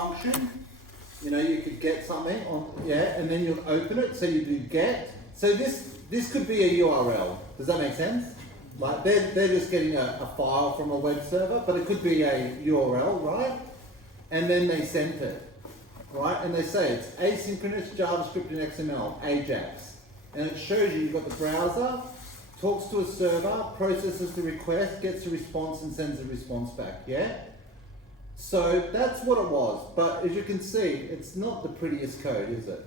function. You know, you could get something on, yeah, and then you'll open it, so you do get. So this could be a URL. Does that make sense? Like they're just getting a file from a web server, but it could be a URL, right? And then they sent it, right? And they say it's asynchronous JavaScript and XML, AJAX. And it shows you've got the browser, talks to a server, processes the request, gets a response and sends a response back, yeah? So that's what it was, but as you can see, it's not the prettiest code, is it?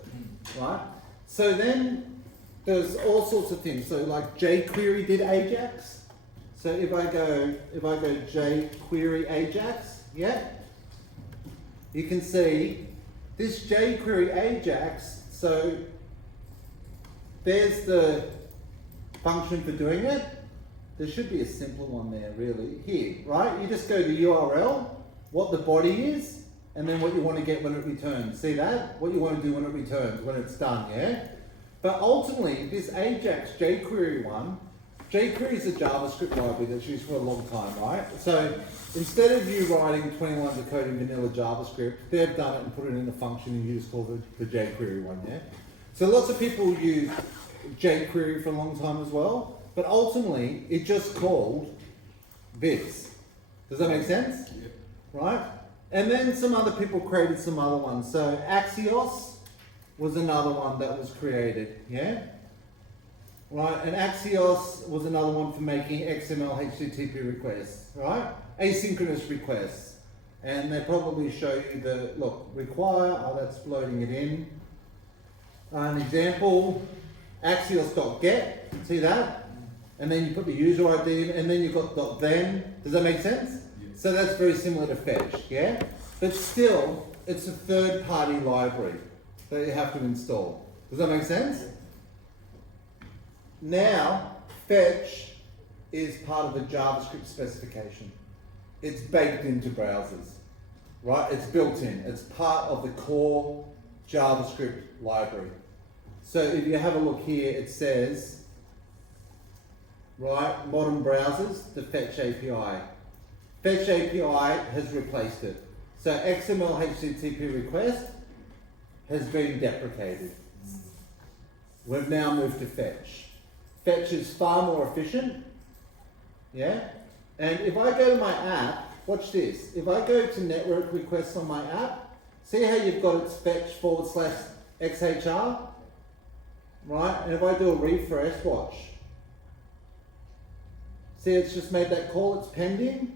Right? So then there's all sorts of things. So like jQuery did AJAX. So if I go jQuery AJAX, yeah, you can see this jQuery AJAX. So there's the function for doing it. There should be a simple one there, really. Here, right? You just go to URL, what the body is, and then what you want to get when it returns. See that? What you want to do when it returns, when it's done, yeah? But ultimately, this AJAX jQuery one, jQuery is a JavaScript library that's used for a long time, right? So instead of you writing 20 lines of code in vanilla JavaScript, they've done it and put it in a function and you just call it the jQuery one, yeah? So lots of people use jQuery for a long time as well, but ultimately, it just called this. Does that make sense? Yeah. Right? And then some other people created some other ones. So Axios was another one that was created, yeah? Right, and Axios was another one for making XML HTTP requests, right? Asynchronous requests. And they probably show you the, look, require, oh, that's loading it in. An example, Axios.get, see that? And then you put the user ID in, and then you've got .then. Does that make sense? Yes. So that's very similar to fetch, yeah? But still, it's a third-party library that you have to install. Does that make sense? Now, fetch is part of the JavaScript specification. It's baked into browsers, right? It's built in. It's part of the core JavaScript library. So if you have a look here, it says, right, modern browsers, the Fetch API. Fetch API has replaced it. So XML HTTP request has been deprecated. We've now moved to Fetch. Fetch is far more efficient, yeah? And if I go to my app, watch this. If I go to network requests on my app, see how you've got it's fetch/XHR, right? And if I do a refresh, watch. See, it's just made that call, it's pending,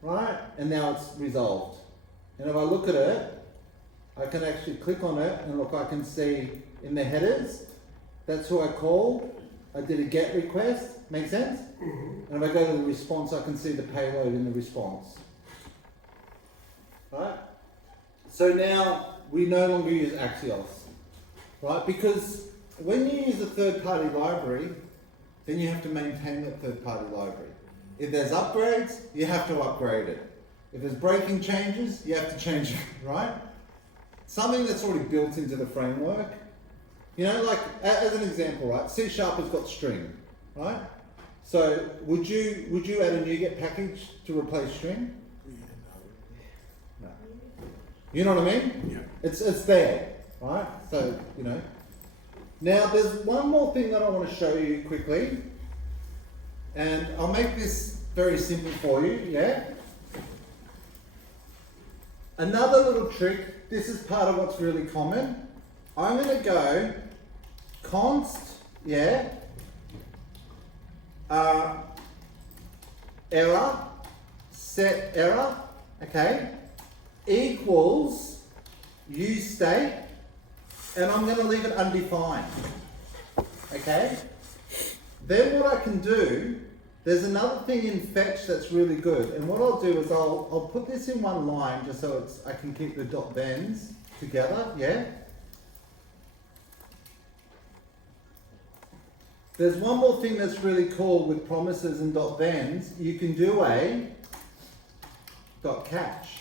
right? And now it's resolved. And if I look at it, I can actually click on it and look, I can see in the headers, that's who I called. I did a GET request, make sense? And if I go to the response, I can see the payload in the response. Right? So now we no longer use Axios, right? Because when you use a third-party library, then you have to maintain that third-party library. If there's upgrades, you have to upgrade it. If there's breaking changes, you have to change it, right? Something that's already built into the framework. You know, like, as an example, right? C# has got string, right? So would you add a NuGet package to replace string? No. You know what I mean? Yeah. It's there, right? So, you know. Now, there's one more thing that I want to show you quickly. And I'll make this very simple for you, yeah? Another little trick, this is part of what's really common. I'm going to go const, yeah, error, set error, okay, equals use state, and I'm going to leave it undefined, okay? Then what I can do, there's another thing in fetch that's really good, and what I'll do is I'll put this in one line just so I can keep the .thens together, yeah? There's one more thing that's really cool with promises and .thens. You can do a .catch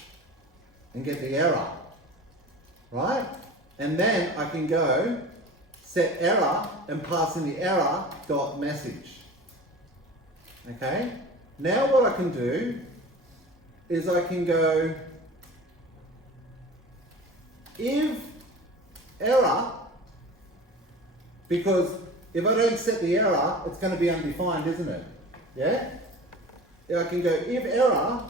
and get the error, right? And then I can go set error and pass in the error .message. Okay? Now what I can do is I can go if error, because if I don't set the error, it's going to be undefined, isn't it? Yeah? I can go if error,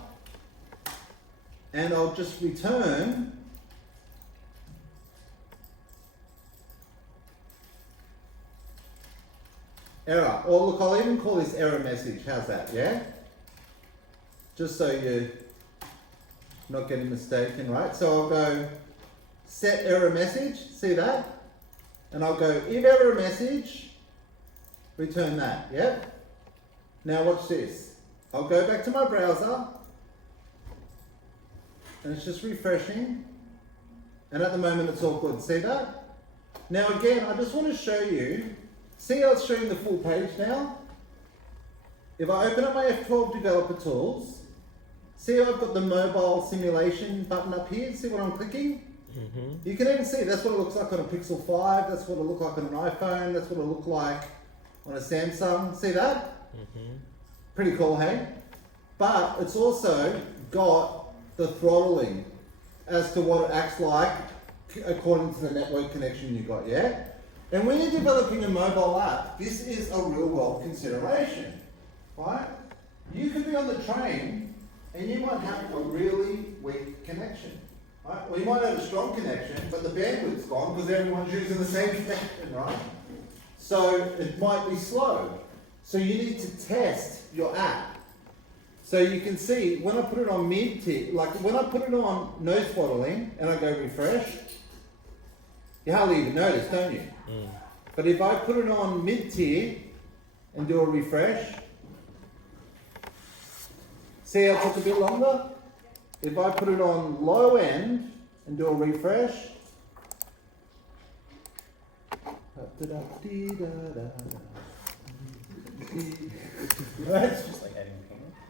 and I'll just return error. Or look, I'll even call this error message. How's that? Yeah? Just so you're not getting mistaken, right? So I'll go set error message. See that? And I'll go if error message, return that. Yep. Now watch this. I'll go back to my browser, and it's just refreshing. And at the moment it's all good. See that? Now again, I just want to show you. See how it's showing the full page now? If I open up my F12 developer tools, see how I've got the mobile simulation button up here? See what I'm clicking? Mm-hmm. You can even see that's what it looks like on a Pixel 5, that's what it looks like on an iPhone, that's what it looks like on a Samsung. See that? Mm-hmm. Pretty cool, hey? But it's also got the throttling as to what it acts like according to the network connection you got, yeah? And when you're developing a mobile app, this is a real world consideration, right? You could be on the train and you might have a really weak connection, right? Or you might have a strong connection, but the bandwidth's gone because everyone's using the same connection, right? So it might be slow. So you need to test your app. So you can see when I put it on mid-tier, like when I put it on no throttling and I go refresh, you hardly even notice, don't you? Mm. But if I put it on mid-tier and do a refresh, see how it took a bit longer? If I put it on low end and do a refresh,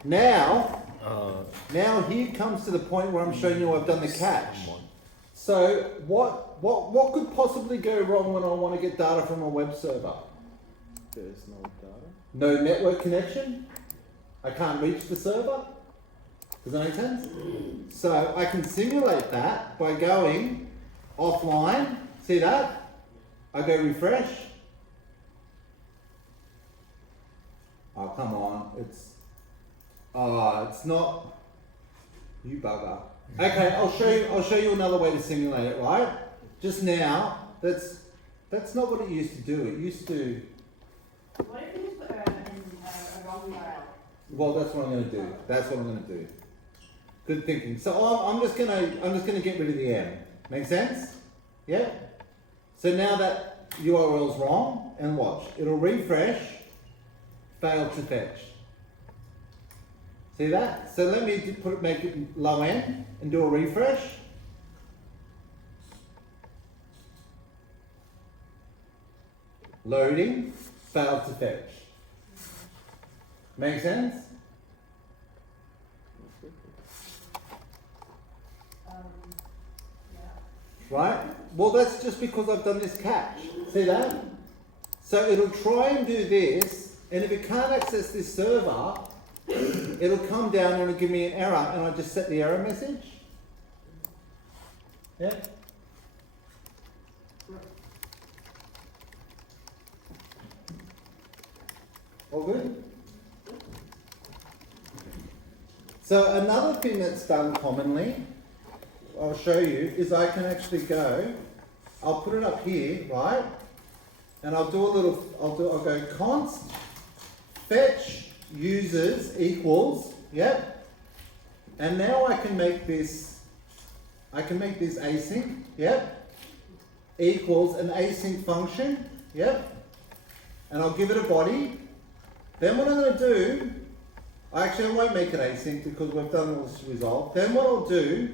now here comes to the point where I'm showing you I've done the catch. So what could possibly go wrong when I want to get data from a web server? There's no data. No network connection. I can't reach the server. Does that make sense? So I can simulate that by going offline. See that? I go refresh. Oh, come on. It's not. You bugger. Okay, I'll show you another way to simulate it, right? Just now, that's not what it used to do. It used to. What if you just put a wrong URL? Well, that's what I'm going to do. That's what I'm going to do. Good thinking. So I'm just gonna get rid of the M. Make sense? Yeah. So now that URL's wrong, and watch, it'll refresh. Failed to fetch. See that? So let me make it low end and do a refresh. Loading, failed to fetch. Make sense? Right? Well, that's just because I've done this catch. See that? So it'll try and do this, and if it can't access this server, it'll come down and it'll give me an error, and I just set the error message. Yeah? All good? So another thing that's done commonly, I'll show you, is I can actually go, I'll put it up here, right? And I'll go const fetch users equals, yep. And now I can make this async, yep. Equals an async function, yep. And I'll give it a body. Then what I'm going to do, I won't make it async because we've done all this resolve. Then what I'll do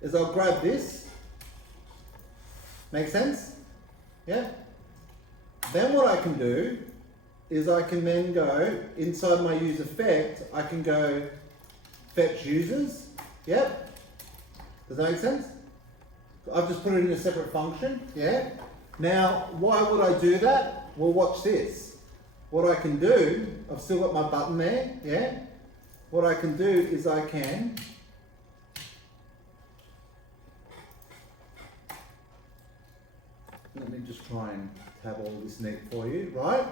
is I'll grab this. Make sense? Yeah? Then what I can do is I can then go inside my use effect, I can go fetch users. Yep. Does that make sense? I've just put it in a separate function. Yeah. Now, why would I do that? Well, watch this. What I can do, I've still got my button there. Yeah. What I can do is I can Let me just try and have all this neat for you, right?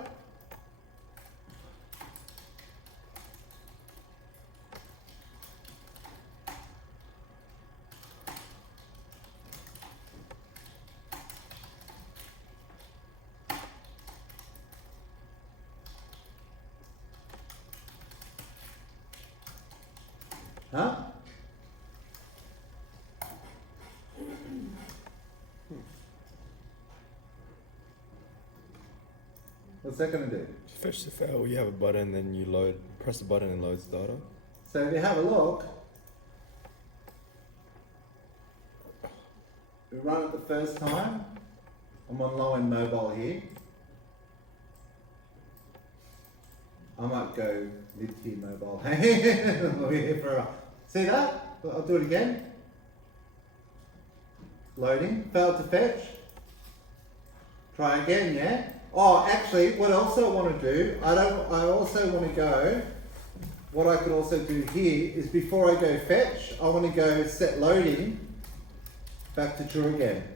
Huh? What's that going to do? Fetch the file, you have a button, then you press the button and loads data. So if you have a look, we run it the first time. I'm on low end mobile here. I might go mid-tier mobile. We're here for a while. See that? I'll do it again. Loading, failed to fetch. Try again, yeah? Oh, actually, what else I want to do, I also want to go, what I could also do here is before I go fetch, I want to go set loading back to true again.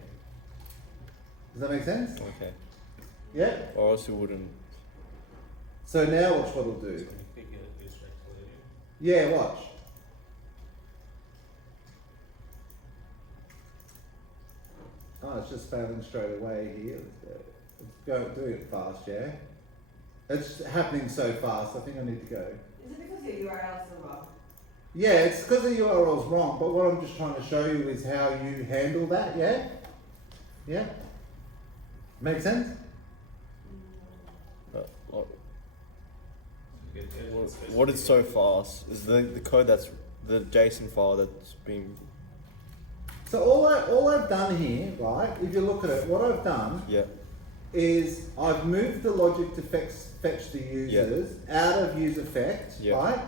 Does that make sense? Okay. Yeah? Or else you wouldn't. So now watch what it'll do. Yeah, watch. Oh, it's just failing straight away here. Let's do it fast, yeah? It's happening so fast, I think I need to go. Is it because your URLs are wrong? Yeah, it's because the URL's wrong, but what I'm just trying to show you is how you handle that, yeah? Yeah? Make sense? What is so fast is the code that's the JSON file that's being. So all I've done here, right, if you look at it, what I've done is I've moved the logic to fetch the users out of useEffect, right?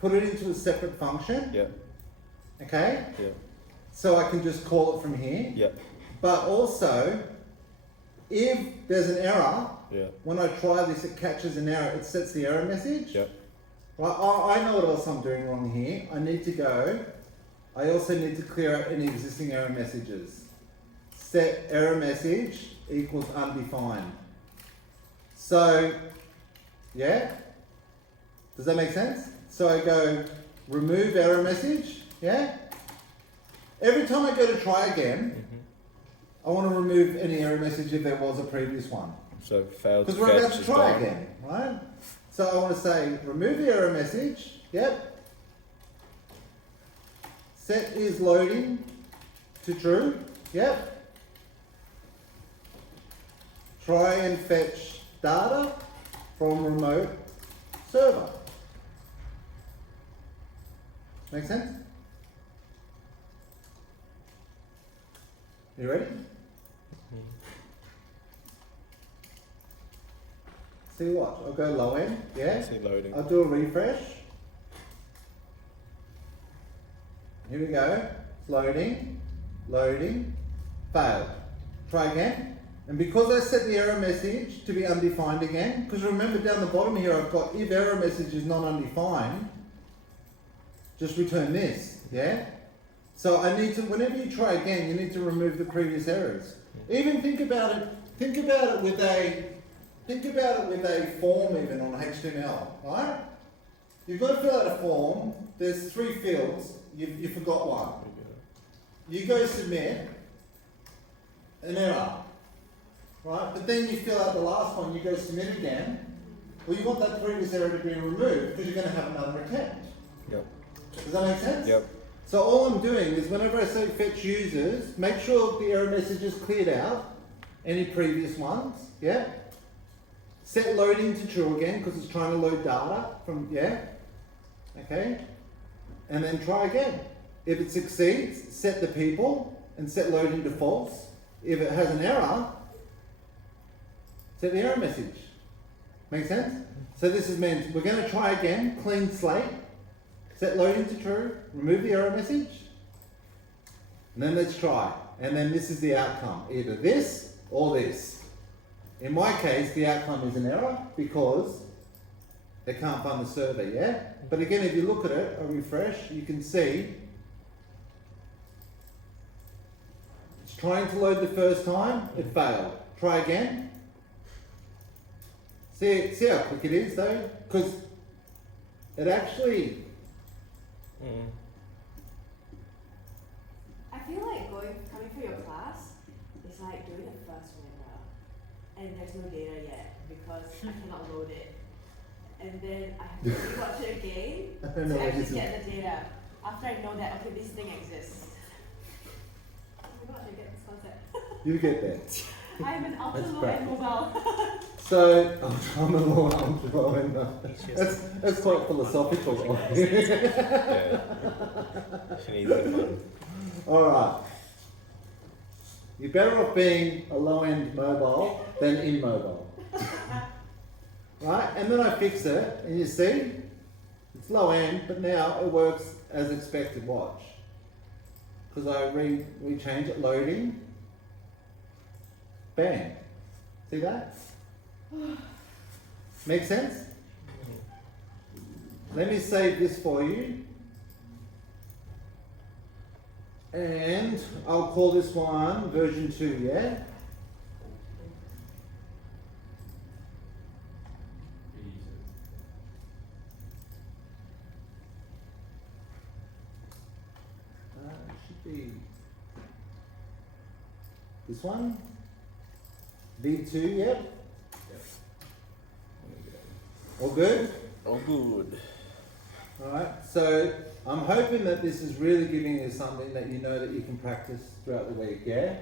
Put it into a separate function. Okay? So I can just call it from here. But also, if there's an error, when I try this, it catches an error, it sets the error message. Right, I know what else I'm doing wrong here. I also need to clear out any existing error messages. Set error message equals undefined. So, yeah? Does that make sense? So I go remove error message, yeah? Every time I go to try again, I want to remove any error message if there was a previous one. So failed. Because we're about to try again, right? So I want to say remove the error message, set is loading to true, try and fetch data from remote server. Make sense? You ready? See what? I'll go low end, See loading. I'll do a refresh. Here we go. It's loading, failed. Try again. And because I set the error message to be undefined again, because remember down the bottom here I've got if error message is not undefined, just return this, So I need to, whenever you try again, you need to remove the previous errors. Even think about it with a form even on HTML, right? You've got to fill out a form, there's 3 fields, you forgot one. You go submit, an error, right? But then you fill out the last one, you go submit again. Well, you want that previous error to be removed because you're going to have another attempt. Does that make sense? So all I'm doing is whenever I say fetch users, make sure the error message is cleared out, any previous ones, Set loading to true again because it's trying to load data from, okay? And then try again. If it succeeds, set the people and set loading to false. If it has an error, set the error message. Make sense? So this means we're going to try again, clean slate, set loading to true, remove the error message, and then let's try. And then this is the outcome, either this or this. In my case, the outcome is an error because they can't find the server, But again, if you look at it, a refresh, you can see it's trying to load the first time, it failed. Try again. See how quick it is though? Because it actually, I feel like coming for your class is like doing the first window, and there's no data yet because I cannot load it, and then I have to rewatch it again I don't know to what actually this is. get the data after I know that okay, this thing exists. Oh my gosh, I get this concept. You get there. I'm an ultra That's low practice. and mobile. So, I'm a little ultra and that's quite philosophical. Yeah. She needs that fun. Alright. You're better off being a low-end mobile than immobile. Right? And then I fix it, and you see, it's low-end, but now it works as expected. Watch. Because I change it, loading. Bam. See that? Make sense? Let me save this for you. And I'll call this one version 2, yeah? It should be this one. V2, yep. All good? Oh, good. Alright, so I'm hoping that this is really giving you something that you know that you can practice throughout the week, yeah?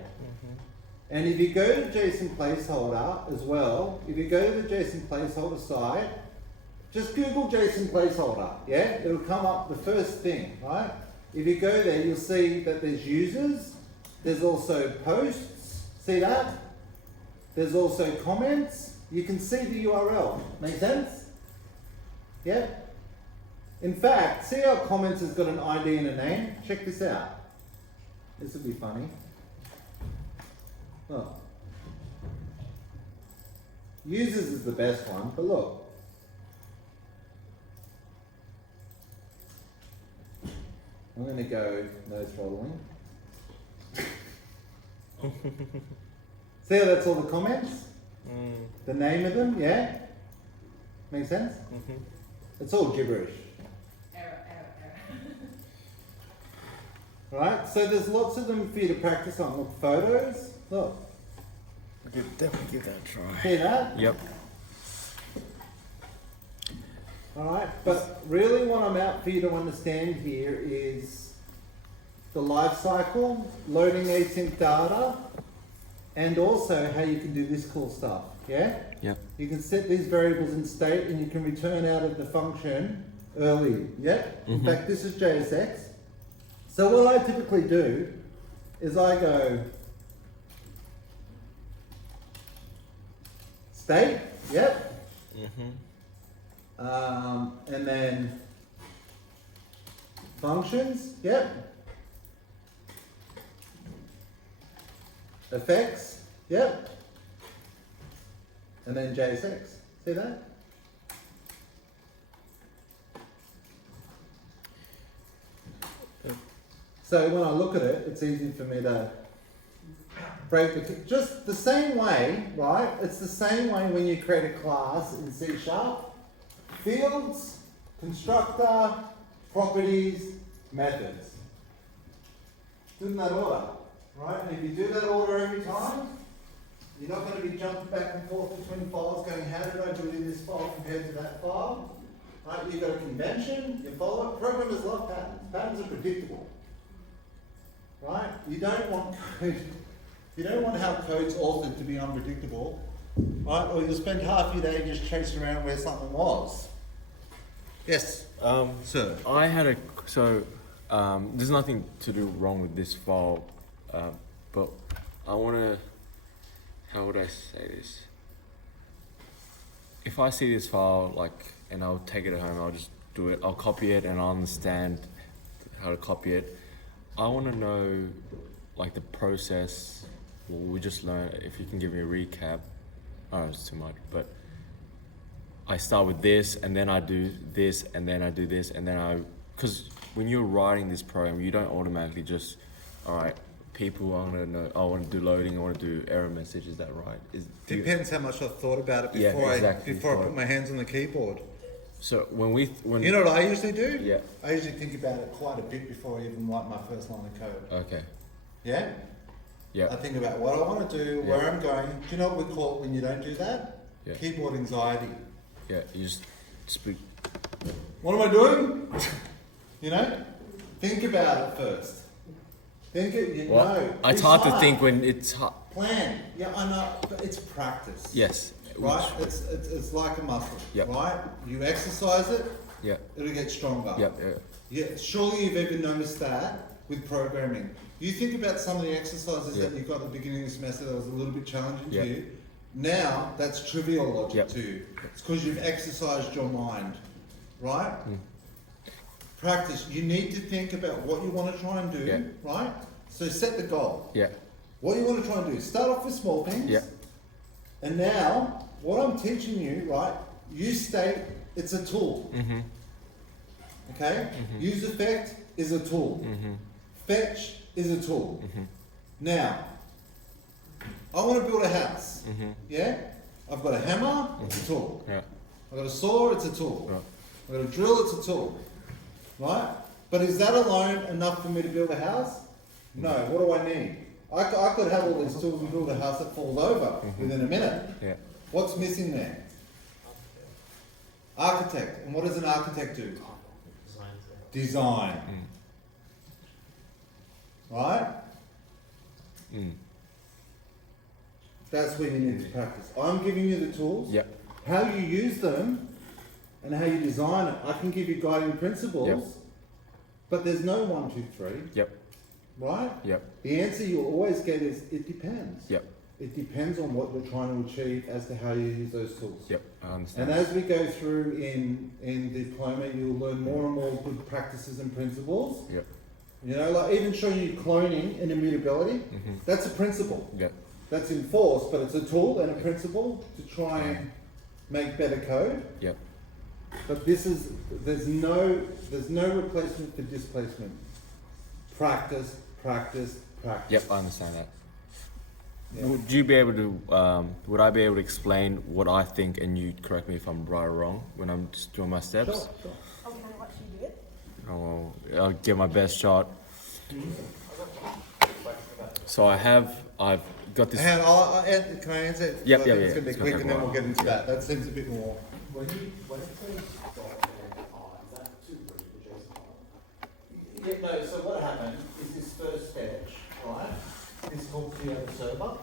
And if you go to JSON placeholder as well, if you go to the JSON placeholder site, just Google JSON placeholder, yeah? It'll come up the first thing, right? If you go there, you'll see that there's users, there's also posts, see that? There's also comments, you can see the URL, make sense? Yeah? In fact, see how comments has got an ID and a name? Check this out. This will be funny. Oh. Users is the best one, but look. I'm going to go no throttling. See how that's all the comments? The name of them, yeah? Make sense? It's all gibberish. Error. Right? So there's lots of them for you to practice on. Look, photos. Look. Definitely give that a try. See that? Yep. Alright, but really what I'm out for you to understand here is the life cycle, loading async data, and also how you can do this cool stuff. Yeah? Yep. You can set these variables in state and you can return out of the function early. Yeah? In fact, this is JSX. So what I typically do is I go state, yep. And then functions, yep. Effects, yep. And then JSX. See that? So when I look at it, it's easy for me to break the, just the same way, right? It's the same way when you create a class in C#. Fields, constructor, properties, methods. Do in that order, right? And if you do that order every time, you're not going to be jumping back and forth between files going, how did I do it in this file compared to that file? Right? You've got a convention, you follow it. Programmers love patterns. Patterns are predictable. Right? You don't want code, you don't want to have codes authored to be unpredictable. Right? Or you'll spend half your day just chasing around where something was. Yes. Sir. I had a there's nothing to do wrong with this file, but I want to. How would I say this? If I see this file, and I'll take it home, I'll just do it. I'll copy it, and I'll understand how to copy it. I want to know, the process. Well, we just learned. If you can give me a recap. I don't know, it's too much, but I start with this, and then I do this, and then I do this, and then because when you're writing this program, you don't automatically just, all right, people, I want to know. I want to do loading. I want to do error message. Is that right? Depends how much I've thought about it Yeah, before exactly. I put my hands on the keyboard. So when You know what I usually do? Yeah. I usually think about it quite a bit before I even write my first line of code. Okay. Yeah? Yeah. I think about what I want to do, where I'm going. Do you know what we call it when you don't do that? Yeah. Keyboard anxiety. Yeah. You just speak. What am I doing? You know? Think about it first. Think it, you Well, know. it's Be hard to smart. think when it's hard. Plan. Yeah, I know, but it's practice. Yes. Right? It's like a muscle. Yep. Right? You exercise it, Yeah. it'll get stronger. Yeah. Yeah. Yeah, surely you've ever noticed that with programming. You think about some of the exercises Yeah. that you got at the beginning of the semester that was a little bit challenging Yeah. to you. Now, that's trivial logic Yeah. to you. It's because you've exercised your mind, right? Practice. You need to think about what you want to try and do, Yeah. right? So set the goal. Yeah. What you want to try and do. Start off with small things. Yeah. And now, what I'm teaching you, right? You state it's a tool. Mm-hmm. Okay? Use effect is a tool. Mm-hmm. Fetch is a tool. Mm-hmm. Now, I want to build a house. Mm-hmm. Yeah? I've got a hammer, it's a tool. Yeah. I've got a saw, it's a tool. Right. I've got a drill, it's a tool. Right? But is that alone enough for me to build a house? No. What do I need? I could have all these tools and build a house that falls over within a minute. Yeah. What's missing there? Architect. And what does an architect do? Design. Right? Mm. That's where you need to practice. I'm giving you the tools. Yep. How you use them and how you design it. I can give you guiding principles, Yep. but there's no 1, 2, 3. Yep. Right? Yep. The answer you'll always get is it depends. Yep. It depends on what you're trying to achieve as to how you use those tools. Yep. I understand. And as we go through in diploma, you'll learn more and more good practices and principles. Yep. You know, like even showing you cloning and immutability, Mm-hmm. that's a principle. Yep. That's enforced, but it's a tool and a principle to try and make better code. Yep. But there's no replacement for displacement. Practice, practice, practice. Yep. I understand that. Yeah. Would you be able to? Would I be able to explain what I think, and you correct me if I'm right or wrong when I'm just doing my steps? Sure, sure. Oh, can I watch you do it? Oh, well, I'll give my best shot. So I've got this. And can I answer it? Yep, I think yeah, it's yeah. going to be It's quick gonna and take then a we'll get into while. that. That seems a bit more. When it says .NET is that too big for JSON file? Yeah, no, so what happened is this first sketch, right? This talks to the other server.